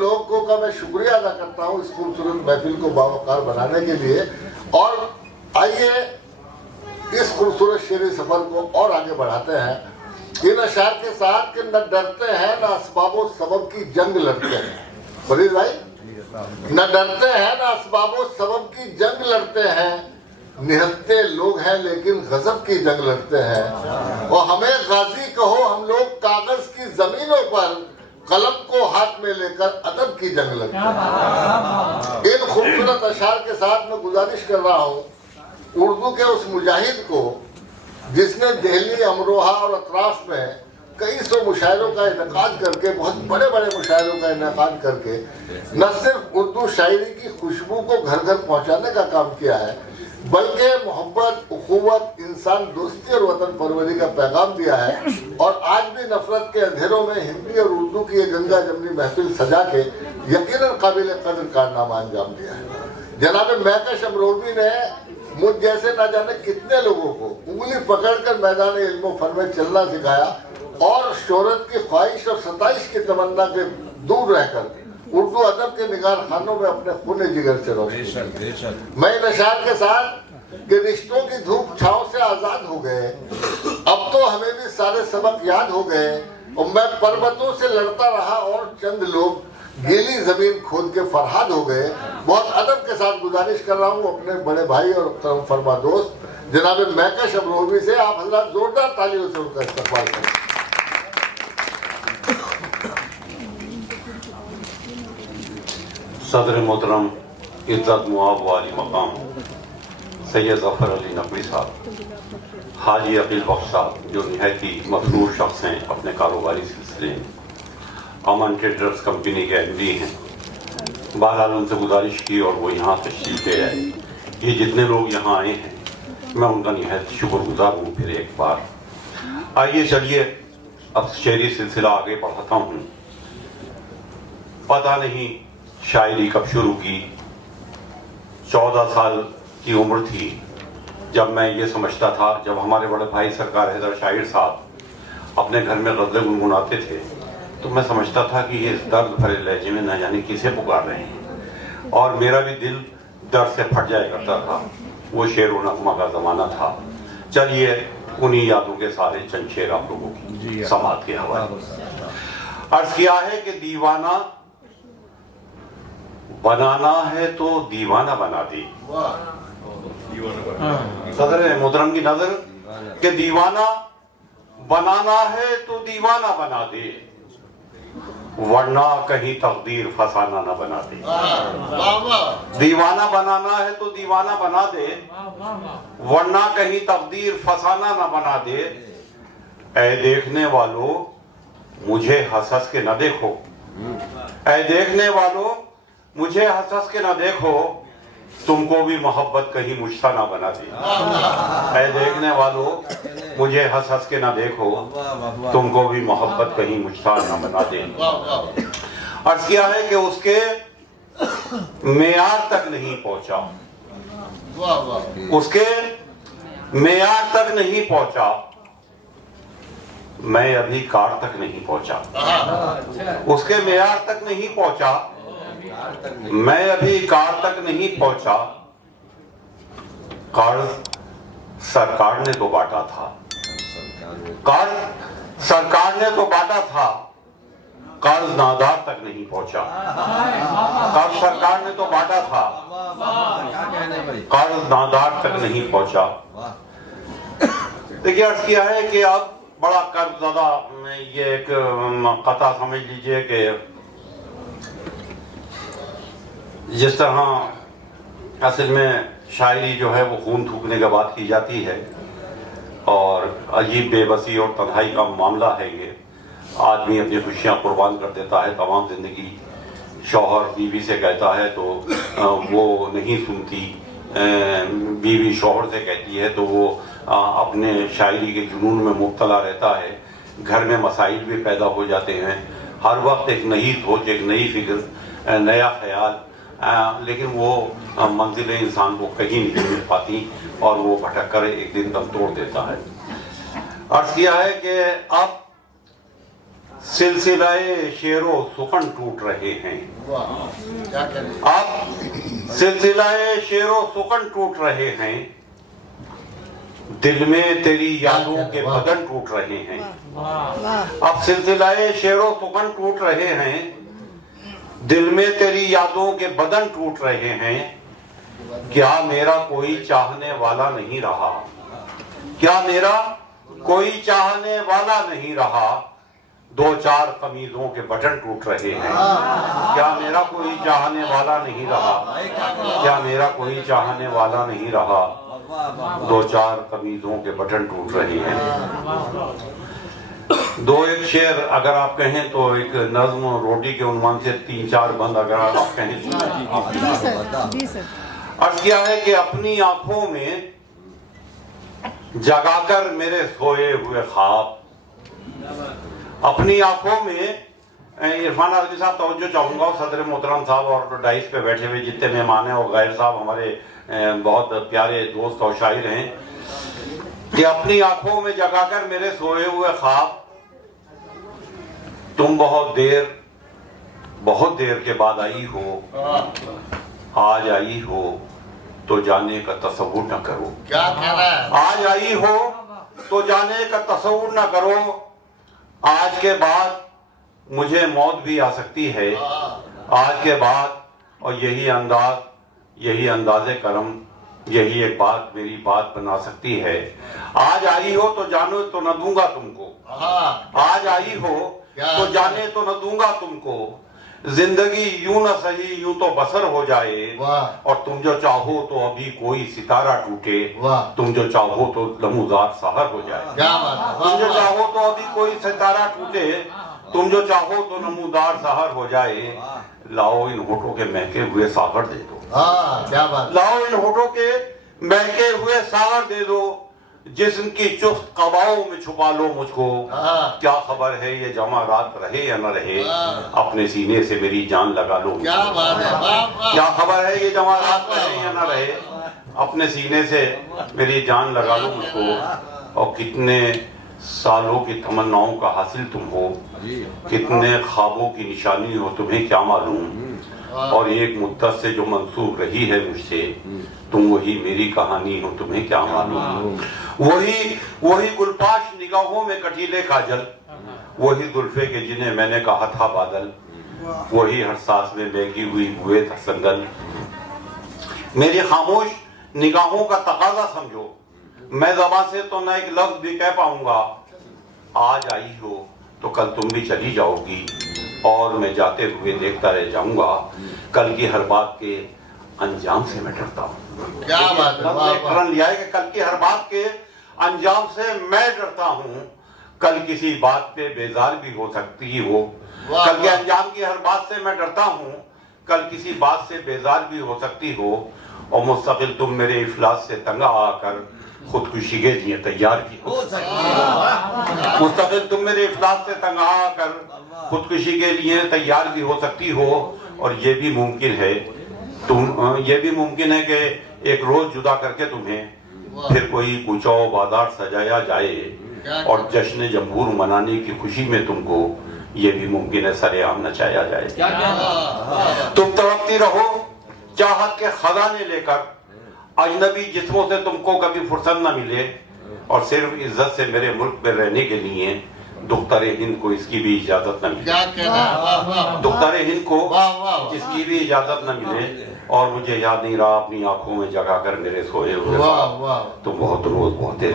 लोगों का मैं शुक्रिया अदा करता हूँ इस खूबसूरत महफिल को बावकार बनाने के लिए। और आइए इस खूबसूरत शेरी सफर को और आगे बढ़ाते हैं इन अशार के साथ कि न डरते हैं न असबाबो सबब की जंग लड़ते हैं। फरीद भाई, न डरते हैं न असबाबो सबब की जंग लड़ते हैं, निहत्ते लोग हैं लेकिन गजब की जंग लड़ते हैं। और हमें गाजी कहो, हम लोग कागज की जमीनों पर कलम को हाथ में लेकर अदब की जंग लड़ते हैं। इन खूबसूरत अशार के साथ मैं गुजारिश कर रहा हूँ उर्दू के उस मुजाहिद को जिसने दिल्ली, अमरोहा और अतराफ में कई सौ मुशायरों का इनकाद करके, बहुत बड़े बड़े मुशायरों का इनकाद करके न सिर्फ उर्दू शायरी की खुशबू को घर घर पहुंचाने का काम किया है, बल्कि मोहब्बत, उखुवत, इंसान दोस्ती और वतन परवरी का पैगाम दिया है। और आज भी नफरत के अंधेरों में हिंदी और उर्दू की ये गंगा जमनी महफिल सजा के यकीनन काबिल कदर कारनामा अंजाम दिया है। जनाब महकश अमरोवी ने मुझ जैसे न जाने कितने लोगों को उंगली पकड़कर मैदान इल्म फन में चलना सिखाया और शोहरत की ख्वाहिश और सताइश की तमन्ना के दूर रहकर उर्दू अदब के निगार खानों में अपने खून जिगर से रोशन। मैं इन अशार के साथ कि रिश्तों की धूप छांव से आजाद हो गए, अब तो हमें भी सारे सबक याद हो गए, और मैं पर्वतों से लड़ता रहा और चंद लोग गीली जमीन खोद के फरहाद हो गए। बहुत अदब के साथ गुजारिश कर रहा हूँ अपने बड़े भाई और फरमा दोस्त जनाब महकश अमरोवी से, आप हजरात जोरदार तालियों से उनका इस्तकबाल करें। सदर मोहतरम इज्जत मुआब वाली मकाम सैयद ज़फ़र अली नकवी साहब, हाजी अकील बख्श साहब जो निहायती मफरूर शख्स हैं अपने कारोबारी सिलसिले में, अमन ट्रेडर्स कंपनी के एमडी हैं। बहरहाल उनसे गुजारिश की और वो यहाँ तशरीफ़ ले आए। ये जितने लोग यहाँ आए हैं मैं उनका निहायत शुक्रगुजार हूँ। फिर एक बार आइए चलिए अब शेरी सिलसिला आगे बढ़ाता हूँ। पता नहीं शायरी कब शुरू की, 14 साल की उम्र थी जब मैं ये समझता था, जब हमारे बड़े भाई सरकार हैदर शाहिर साहब अपने घर में गज़लें गुनगुनाते थे तो मैं समझता था कि ये दर्द भरे लहजे में न जाने किसे पुकार रहे हैं, और मेरा भी दिल दर्द से फट जाया करता था। वो शेर व नगमा का ज़माना था। चलिए उन्हीं यादों के सारे चंद शेर आप लोगों की समात के हवाले। अर्ज़ किया है कि दीवाना बनाना है तो दीवाना बना दे। सदर मोहतरम की नजर कि दीवाना बनाना है तो दीवाना बना दे, वरना कहीं तकदीर फसाना न बना दे। दीवाना बनाना है तो दीवाना बना दे, वरना कहीं तकदीर फसाना न बना दे। ऐ देखने वालों मुझे हंस हंस के न देखो, ऐ देखने वालों मुझे हंस हंस के न देखो, तुमको भी मोहब्बत कहीं मुश्ता ना बना दे। ऐ देखने वालों मुझे हंस हंस के ना देखो, तुमको भी मोहब्बत कहीं मुश्ता ना बना दे। अर्ज़ किया है कि उसके मेयार तक नहीं पहुंचा, उसके मेयार तक नहीं पहुंचा, मैं अभी कार तक नहीं पहुंचा। उसके मेयार तक नहीं पहुंचा, मैं अभी कार तक नहीं पहुंचा। कर्ज सरकार ने तो बांटा था, कर्ज सरकार ने तो बांटा था, कर्ज नादार तक नहीं पहुंचा। कर्ज सरकार ने तो बांटा था, कर्ज नादार तक नहीं पहुंचा। देखिए अर्ज किया है कि अब बड़ा कर्ज ज़्यादा, ये एक कथा समझ लीजिए कि जिस तरह असल में शायरी जो है वो खून थूकने के बाद की जाती है, और अजीब बेबसी और तन्हाई का मामला है ये। आदमी अपनी खुशियाँ कुर्बान कर देता है, तमाम ज़िंदगी शौहर बीवी से कहता है तो वो नहीं सुनती, बीवी शौहर से कहती है तो वो अपने शायरी के जुनून में मुब्तला रहता है। घर में मसाइल भी पैदा हो जाते हैं, हर वक्त एक नई सोच, एक नई फिक्र, नया ख्याल, लेकिन वो मंजिलें इंसान को कहीं नहीं मिल पाती और वो भटक कर एक दिन दम तोड़ देता है। अर्ज़ किया है कि अब सिलसिलाए शेरो सुखन टूट रहे हैं। वाह, क्या करें। अब सिलसिलाए शेरो सुखन टूट रहे हैं, दिल में तेरी यादों के बदन टूट रहे हैं। अब सिलसिलाए शेरो सुखन टूट रहे हैं, दिल में तेरी यादों के बदन टूट रहे हैं। क्या मेरा कोई चाहने वाला नहीं रहा, क्या मेरा कोई चाहने वाला नहीं रहा, दो चार कमीजों के बटन टूट रहे हैं। क्या मेरा कोई चाहने वाला नहीं रहा, क्या मेरा कोई चाहने वाला नहीं रहा, दो चार कमीजों के बटन टूट रहे हैं। दो एक शेर अगर आप कहें तो एक नज्म रोटी के उन्वान से 3-4 बंद अगर आप कहें। जी सर। अर्ज किया है कि अपनी आंखों में जगाकर मेरे सोए हुए ख्वाब, अपनी आंखों में। इरफान आलवी साहब तवज्जो चाहूंगा, और सदर मोहतरम साहब और डाइस पे बैठे हुए जितने मेहमान हैं और गैर साहब हमारे बहुत प्यारे दोस्त और शायर हैं, कि अपनी आंखों में जगाकर मेरे सोए हुए ख्वाब, तुम बहुत देर के बाद आई हो, आज आई हो तो जाने का तसव्वुर न करो। क्या कहना है। आज आई हो तो जाने का तसव्वुर न करो, आज के बाद मुझे मौत भी आ सकती है। आज के बाद, और यही अंदाज़े करम, यही एक बात मेरी बात बना सकती है। आज आई हो तो जानो तो न दूंगा तुमको, आज आई हो तो जाने तो न दूंगा तुमको, जिंदगी यूं न सही यूं तो बसर हो जाए, और तुम जो चाहो तो अभी कोई सितारा टूटे, तुम जो चाहो तो लम्होजात सहर हो जाए। तुम जो चाहो तो अभी कोई सितारा टूटे, तुम जो चाहो तो नमूदार सहर हो जाए। लाओ इन होठों के महके हुए सागर दे दो, क्या बात। लाओ इन होठों के महके हुए सागर दे दो, जिस्म की चुस्त कबाओं में छुपा लो मुझको। क्या खबर है ये जमा रात रहे या न रहे, अपने सीने से मेरी जान लगा लो। क्या बात है। क्या खबर है ये जमा रात रहे या न रहे, अपने सीने से मेरी जान लगा लो मुझको। और कितने सालों की तमन्नाओं का हासिल तुम हो, कितने ख्वाबों की निशानी हो तुम्हें क्या मालूम, और एक मुद्दत से जो मंसूब रही है मुझसे, तुम वही मेरी कहानी हो तुम्हें क्या मालूम। वही गुलपाश निगाहों में कटीले काजल, वही जुल्फे के जिन्हें मैंने कहा था बादल, वही हर सांस में महकी हुई हुए था संगल। मेरी खामोश निगाहों का तकाजा समझो, मैं ज़बान से तो न एक लफ्ज भी कह पाऊंगा। आज आई हो तो कल तुम भी चली जाओगी, और मैं जाते हुए देखता रह जाऊंगा। कल की हर बात के अंजाम से मैं डरता हूँ। क्या बात है। लिया है कि कल की हर बात के अंजाम से मैं डरता हूँ। कल किसी बात पे बेजार भी हो सकती हो, कल के अंजाम की हर बात से मैं डरता हूँ। कल किसी बात से बेजार भी हो सकती हो, और मुस्तकिल तुम मेरे इफलास से तंग आकर खुदकुशी के लिए तैयार भी हो सकती। मुस्तकिल तुम मेरे इफलास से तंग आकर खुदकुशी के लिए तैयार भी हो सकती हो, और ये भी मुमकिन है कि एक रोज जुदा करके तुम्हें फिर कोई कुचौ बाजार सजाया जाए, और जश्न जमहूर मनाने की खुशी में तुमको ये भी मुमकिन है सरेआम नचाया जाए। तुम तड़पती रहो चाहत के खजाने लेकर, अजनबी जिस्मों से तुमको कभी फुर्सत न मिले, और सिर्फ इज्जत से मेरे मुल्क में रहने के लिए दुख्तारे हिंद को इसकी भी इजाजत न मिले। दुख्तारे हिंद को इसकी भी इजाजत न मिले, और मुझे याद नहीं रहा अपनी आंखों में जगाकर मेरे सोए हुए तुम बहुत रोज बहुत देर